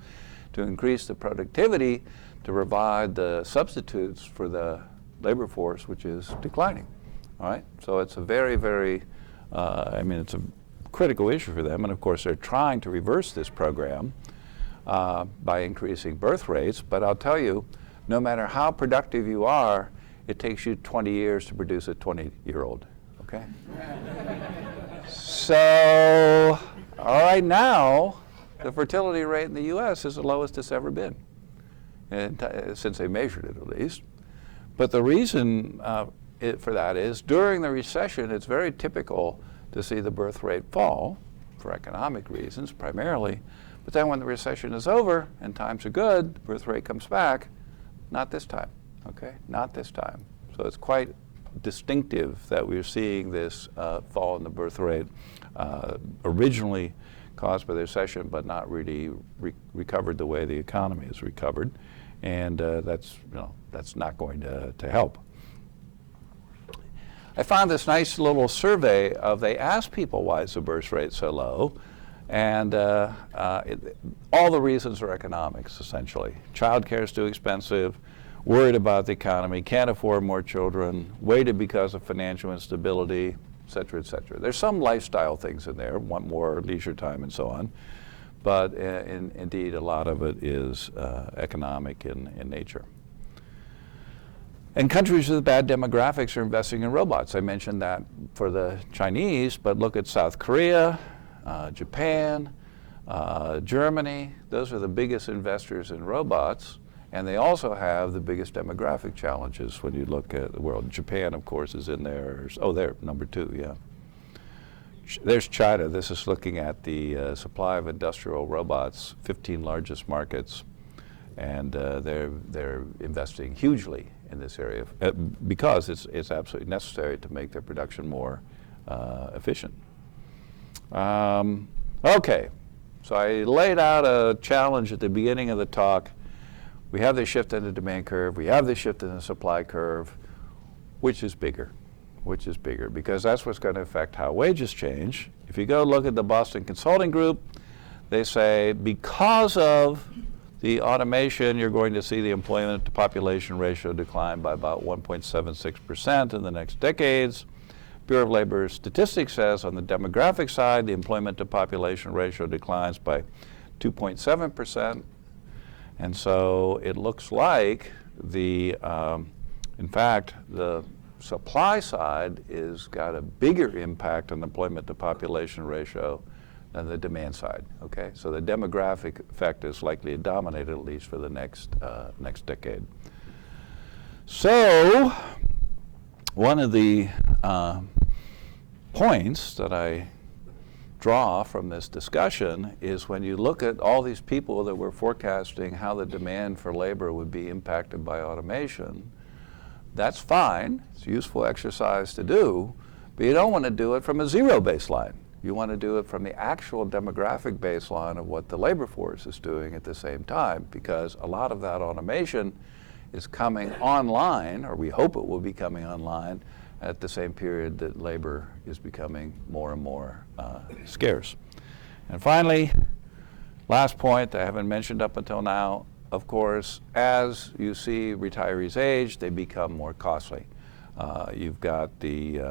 to increase the productivity to provide the substitutes for the labor force, which is declining. All right? So it's a very, very, it's a critical issue for them. And of course, they're trying to reverse this program by increasing birth rates. But I'll tell you, no matter how productive you are, it takes you 20 years to produce a 20-year-old, okay? So, all right, now, the fertility rate in the U.S. is the lowest it's ever been, since they measured it at least. But the reason for that is during the recession, it's very typical to see the birth rate fall for economic reasons primarily. But then when the recession is over and times are good, the birth rate comes back. Not this time, okay? Not this time. So it's quite distinctive that we're seeing this fall in the birth rate, originally caused by the recession, but not really recovered the way the economy has recovered. And that's not going to help. I found this nice little survey they asked people, why is the birth rate so low? And all the reasons are economics, essentially. Childcare is too expensive, worried about the economy, can't afford more children, waited because of financial instability, et cetera, et cetera. There's some lifestyle things in there, want more leisure time and so on. But indeed, a lot of it is economic in nature. And countries with bad demographics are investing in robots. I mentioned that for the Chinese, but look at South Korea, Japan, Germany, those are the biggest investors in robots, and they also have the biggest demographic challenges when you look at the world. Japan, of course, is in there. Oh, they're number 2, yeah. There's China. This is looking at the supply of industrial robots, 15 largest markets, and they're investing hugely in this area because it's absolutely necessary to make their production more efficient. Okay, so I laid out a challenge at the beginning of the talk. We have the shift in the demand curve. We have the shift in the supply curve. Which is bigger? Which is bigger? Because that's what's going to affect how wages change. If you go look at the Boston Consulting Group, they say because of the automation, you're going to see the employment to population ratio decline by about 1.76% in the next decades. Bureau of Labor Statistics says on the demographic side, the employment to population ratio declines by 2.7%. And so it looks like in fact, the supply side is got a bigger impact on the employment to population ratio than the demand side. Okay, so the demographic effect is likely to dominate at least for the next decade. So one of the points that I draw from this discussion is when you look at all these people that were forecasting how the demand for labor would be impacted by automation, that's fine. It's a useful exercise to do, but you don't want to do it from a zero baseline. You want to do it from the actual demographic baseline of what the labor force is doing at the same time, because a lot of that automation is coming online, or we hope it will be coming online, at the same period that labor is becoming more and more scarce. And finally, last point I haven't mentioned up until now, of course, as you see retirees age, they become more costly. You've got the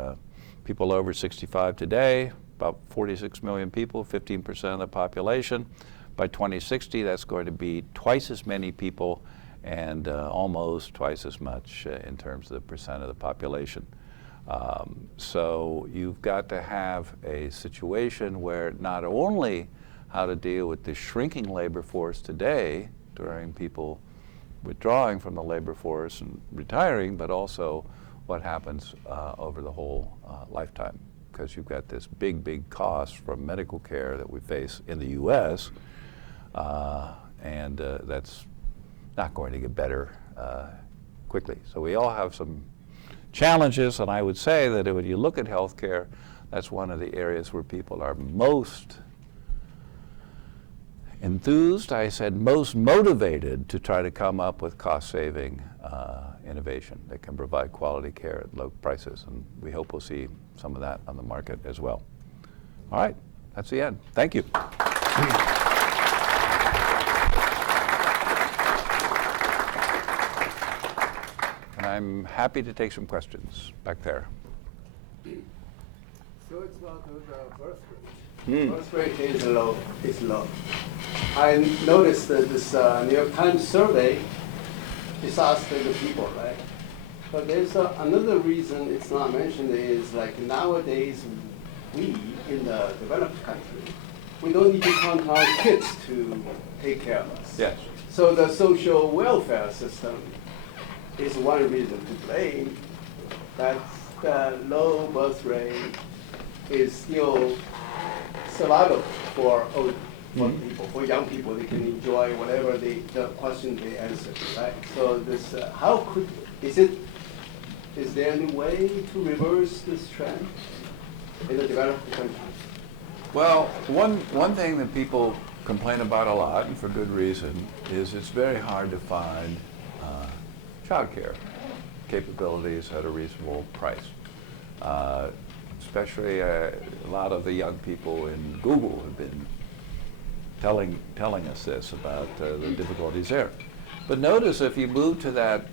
people over 65 today, about 46 million people, 15% of the population. By 2060, that's going to be twice as many people and almost twice as much in terms of the percent of the population. So you've got to have a situation where not only how to deal with the shrinking labor force today during people withdrawing from the labor force and retiring, but also what happens over the whole lifetime. Because you've got this big, big cost from medical care that we face in the U.S., and that's not going to get better quickly. So we all have some challenges, and I would say that when you look at healthcare, that's one of the areas where people are most enthused, I said most motivated to try to come up with cost-saving innovation that can provide quality care at low prices, and we hope we'll see some of that on the market as well. All right, that's the end. Thank you. And I'm happy to take some questions back there. So it's about the birth rate. Birth rate is low. It's low. I noticed that this New York Times survey just asked the people, right? But there's another reason it's not mentioned is like nowadays we in the developed country, we don't need to count our kids to take care of us. Yes. So the social welfare system is one reason to blame. That the low birth rate is still survival for old people, for young people. They can enjoy whatever the question they answer, right? So this, is there any way to reverse this trend in the developed countries? Well, one thing that people complain about a lot, and for good reason, is it's very hard to find childcare capabilities at a reasonable price. Especially a lot of the young people in Google have been telling us this about the difficulties there. But notice if you move to that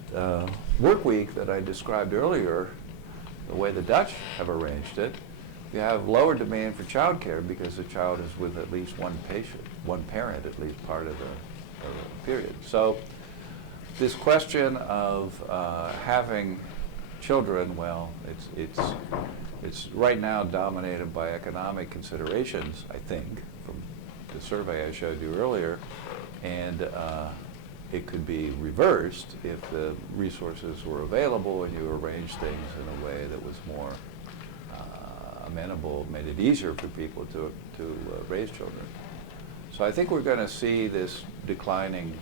Workweek that I described earlier, the way the Dutch have arranged it, you have lower demand for childcare because the child is with at least one parent at least part of the period. So this question of having children, well, it's right now dominated by economic considerations, I think, from the survey I showed you earlier, and it could be reversed if the resources were available and you arranged things in a way that was more amenable, made it easier for people to raise children. So I think we're going to see this declining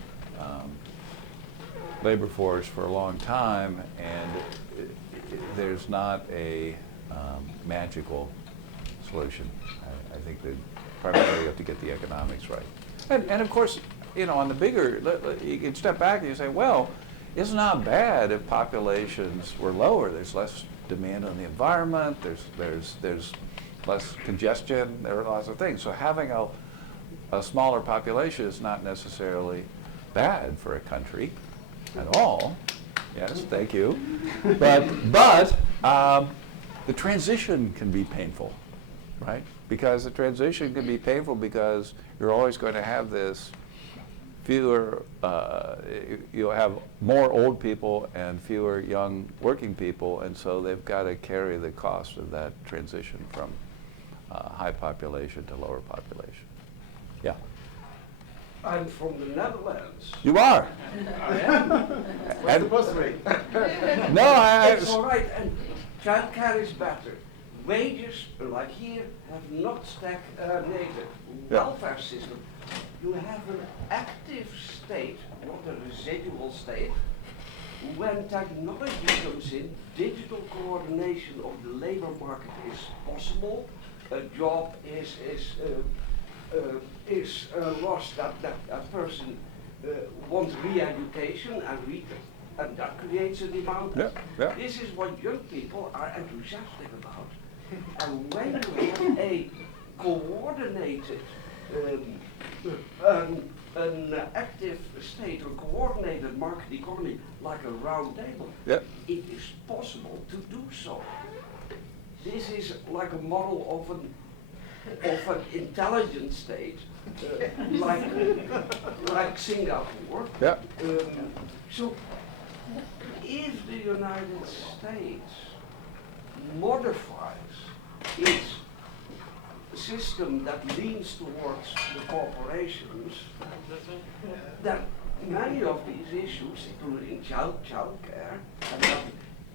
labor force for a long time, and there's not a magical solution. I think that primarily you have to get the economics right. And of course, you know, on the bigger, you can step back and you say, well, it's not bad if populations were lower. There's less demand on the environment, there's less congestion, there are lots of things. So having a smaller population is not necessarily bad for a country at all. Yes, thank you. But the transition can be painful, right? Because the transition can be painful because you're always going to have this fewer, you'll have more old people and fewer young working people, and so they've got to carry the cost of that transition from high population to lower population. Yeah. I'm from the Netherlands. You are? I am. What's the birth rate? No, It's all right, and childcare is better. Wages, like here, have not stagnated. Welfare system. You have an active state, not a residual state. When technology comes in, digital coordination of the labor market is possible. A job is lost, that a person wants re-education and that creates a demand. Yeah, yeah. This is what young people are enthusiastic about. And when you have a coordinated, an active state, a coordinated market economy like a round table, Yeah. it is possible to do so. This is like a model of an intelligent state, like Singapore. Yeah. So, if the United States modifies its system that leans towards the corporations, then many of these issues, including child care,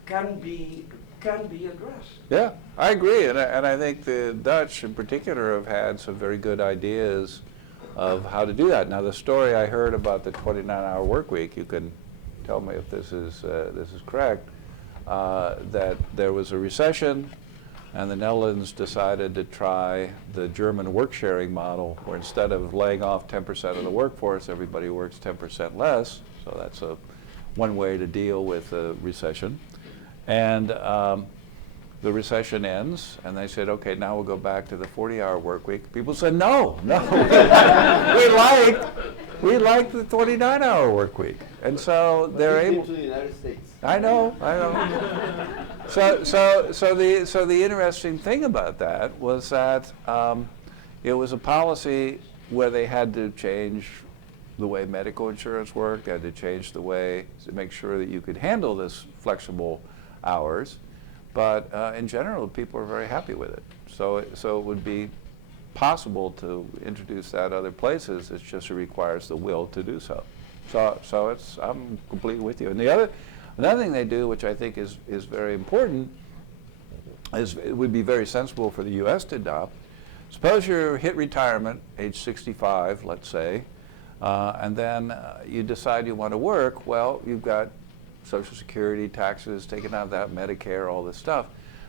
can be addressed. Yeah, I agree, and I think the Dutch in particular have had some very good ideas of how to do that. Now, the story I heard about the 29-hour work week, you can tell me if this is correct, that there was a recession, and the Netherlands decided to try the German work-sharing model, where instead of laying off 10% of the workforce, everybody works 10% less. So that's one way to deal with the recession. And the recession ends, and they said, okay, now we'll go back to the 40-hour work week. People said, no, we like the 29-hour work week. And so they're able to the United States. I know. So the interesting thing about that was that it was a policy where they had to change the way medical insurance worked, they had to change the way to make sure that you could handle this flexible hours, but in general, people are very happy with it. So it would be possible to introduce that other places. It's just it requires the will to do so. So I'm completely with you. And another thing they do, which I think is very important, is it would be very sensible for the U.S. to adopt. Suppose you hit retirement, age 65, let's say, and then you decide you want to work. Well, you've got Social Security, taxes, taken out of that, Medicare, all this stuff.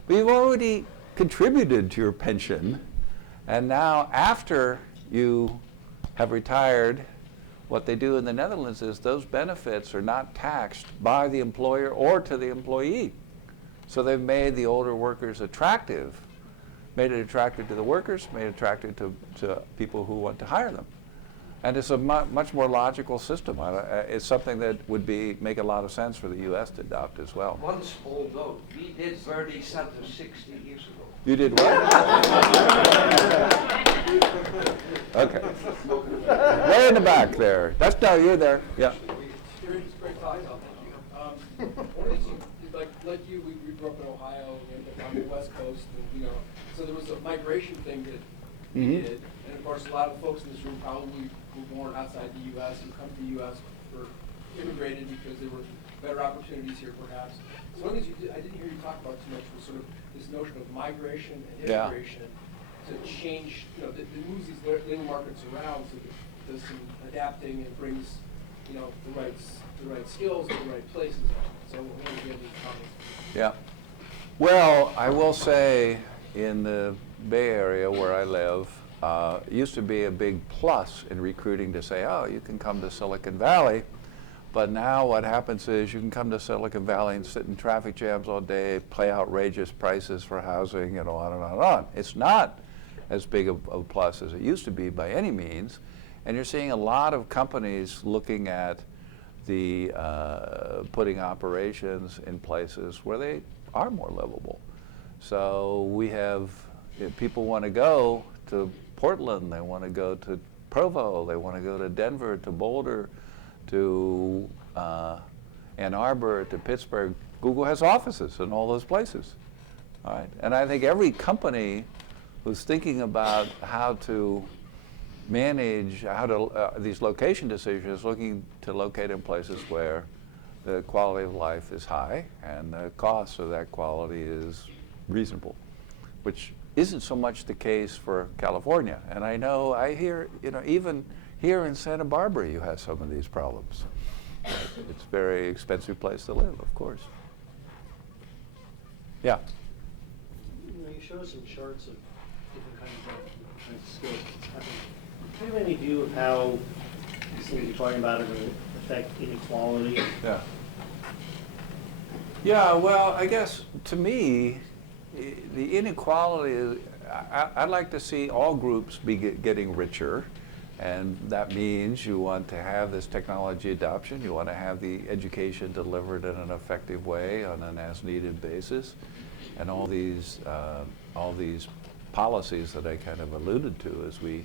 But you've already contributed to your pension, and now after you have retired, what they do in the Netherlands is those benefits are not taxed by the employer or to the employee. So they've made the older workers attractive, made it attractive to the workers, made it attractive to people who want to hire them. And it's a much more logical system. It's something that would make a lot of sense for the U.S. to adopt as well. One small note, we did Verdi Center 60 years ago. You did what? Okay. Way in the back there. You're there. Yeah. It's great talk. Like you, we grew up in Ohio and on the West Coast, and so there was a migration thing that we did, and of course, a lot of folks in this room probably were born outside the U.S. and come to the U.S. or immigrated because there were better opportunities here, perhaps. So one of the things I didn't hear you talk about too much was sort of this notion of migration and immigration to change, that moves these labor markets around, so that does some adapting and brings, the right skills in the right places. So I want to get any comments. Yeah. Well, I will say in the Bay Area where I live, it used to be a big plus in recruiting to say, oh, you can come to Silicon Valley. But now what happens is you can come to Silicon Valley and sit in traffic jams all day, pay outrageous prices for housing, and on and on and on. It's not as big of a plus as it used to be by any means. And you're seeing a lot of companies looking at the putting operations in places where they are more livable. So we have, if people want to go to Portland, they want to go to Provo, they want to go to Denver, to Boulder, to Ann Arbor, to Pittsburgh. Google has offices in all those places. All right? And I think every company who's thinking about how to manage these location decisions, looking to locate in places where the quality of life is high and the cost of that quality is reasonable, which isn't so much the case for California. And I hear, even here in Santa Barbara, you have some of these problems. It's a very expensive place to live, of course. Yeah. You show some charts of different kinds of skills. Do you have any view of how these things you're talking about are going to affect inequality? Yeah. Yeah, well, I guess to me, the inequality is, I'd like to see all groups be getting richer. And that means you want to have this technology adoption, you want to have the education delivered in an effective way on an as-needed basis, and all these policies that I kind of alluded to as we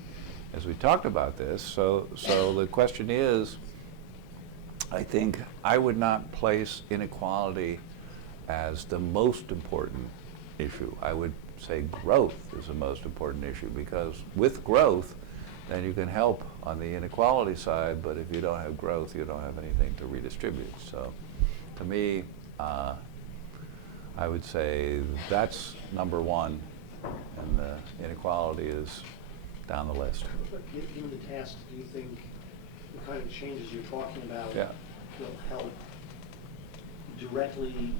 talked about this. So the question is, I think I would not place inequality as the most important issue. I would say growth is the most important issue, because with growth, then you can help on the inequality side, but if you don't have growth, you don't have anything to redistribute. So to me, I would say that's number one, and the inequality is down the list. Given the task, do you think the kind of changes you're talking about will help directly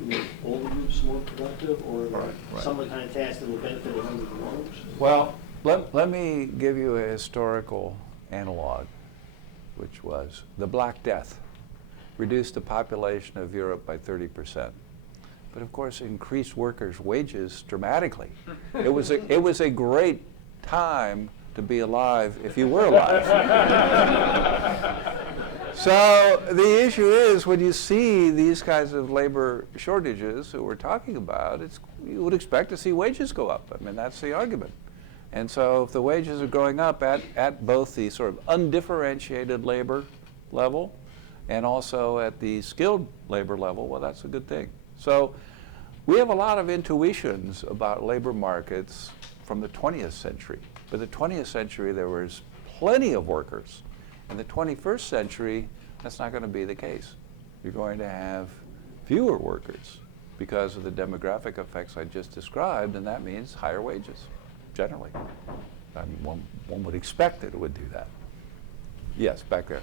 make all the groups more productive, or some of the kind of tasks that will benefit a number of the groups? Well, let me give you a historical analog, which was the Black Death. Reduced the population of Europe by 30%. But of course, increased workers' wages dramatically. It was a great time to be alive if you were alive. So the issue is, when you see these kinds of labor shortages that we're talking about, you would expect to see wages go up. I mean, that's the argument. And so if the wages are going up at both the sort of undifferentiated labor level and also at the skilled labor level, well, that's a good thing. So we have a lot of intuitions about labor markets from the 20th century. But the 20th century, there was plenty of workers. In the 21st century, that's not going to be the case. You're going to have fewer workers because of the demographic effects I just described, and that means higher wages, generally. I mean, one would expect that it would do that. Yes, back there.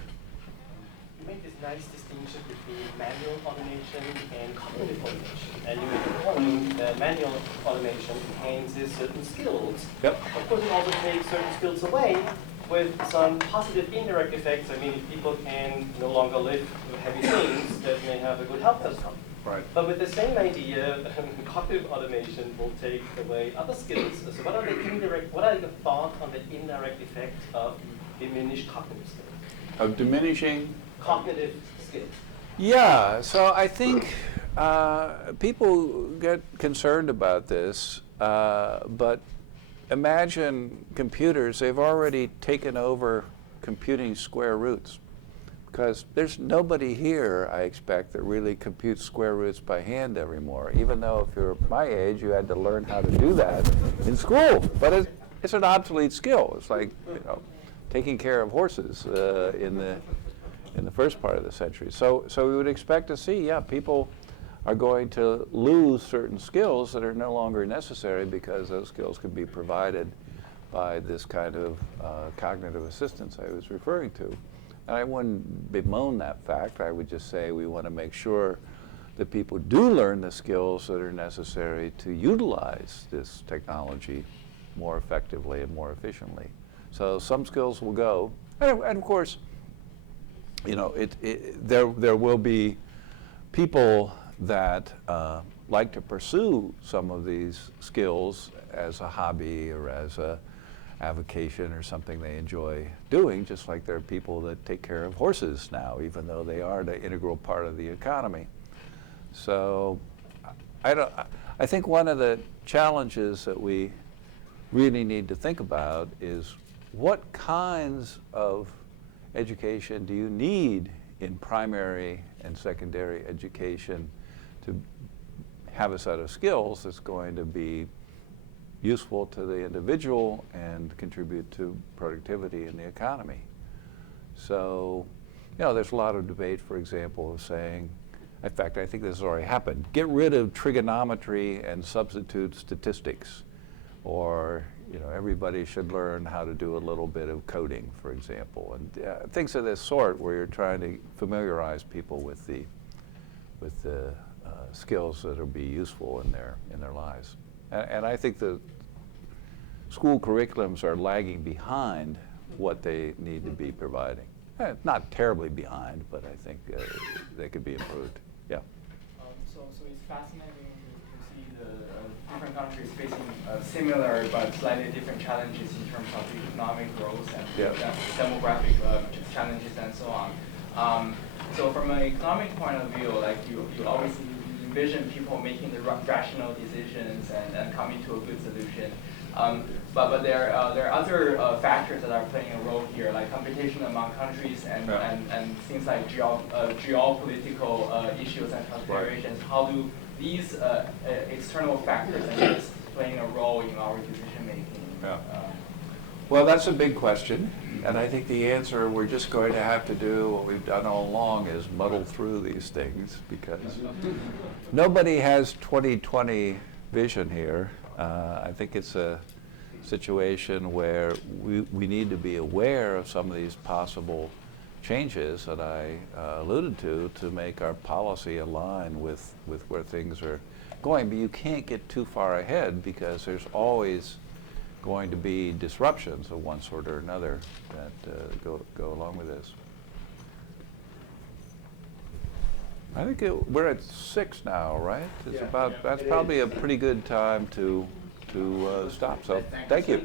You make this nice distinction between manual automation and cognitive automation. And you make the point that manual automation enhances certain skills. Yep. Of course, it also takes certain skills away with some positive indirect effects. I mean, if people can no longer lift heavy things, that may have a good health outcome. Right. But with the same idea, cognitive automation will take away other skills. So what are your thoughts on the indirect effect of diminished cognitive skills? Of diminishing Cognitive skills. Yeah, so I think people get concerned about this, but imagine computers, they've already taken over computing square roots, because there's nobody here, I expect, that really computes square roots by hand anymore, even though if you're my age, you had to learn how to do that in school. But it's an obsolete skill. It's like, you know, taking care of horses in the first part of the century. So we would expect to see, yeah, people are going to lose certain skills that are no longer necessary because those skills can be provided by this kind of cognitive assistance I was referring to. And I wouldn't bemoan that fact. I would just say we want to make sure that people do learn the skills that are necessary to utilize this technology more effectively and more efficiently. So some skills will go, and of course, you know, there will be people that like to pursue some of these skills as a hobby or as a avocation or something they enjoy doing, just like there are people that take care of horses now, even though they are an integral part of the economy. So I think one of the challenges that we really need to think about is what kinds of education do you need in primary and secondary education to have a set of skills that's going to be useful to the individual and contribute to productivity in the economy. So, you know, there's a lot of debate, for example, of saying, in fact, I think this has already happened, get rid of trigonometry and substitute statistics. Or, you know, everybody should learn how to do a little bit of coding, for example, and things of this sort, where you're trying to familiarize people with the skills that will be useful in their lives. And I think the school curriculums are lagging behind what they need to be providing. Not terribly behind, but I think they could be improved. Yeah. So it's fascinating to see the different countries facing similar but slightly different challenges in terms of economic growth and demographic challenges and so on. So from an economic point of view, like you always envision people making the rational decisions and coming to a good solution. But there are other factors that are playing a role here, like competition among countries and things like geopolitical issues and considerations. Right. How do these external factors and this playing a role in our decision making? Yeah. Well, that's a big question, and I think the answer we're just going to have to do what we've done all along is muddle through these things, because nobody has 20/20 vision here. I think it's a situation where we need to be aware of some of these possible changes that I alluded to make our policy align with where things are going. But you can't get too far ahead, because there's always going to be disruptions of one sort or another that go along with this. I think we're at 6 now, right? It's that's probably a pretty good time to stop. So thank you.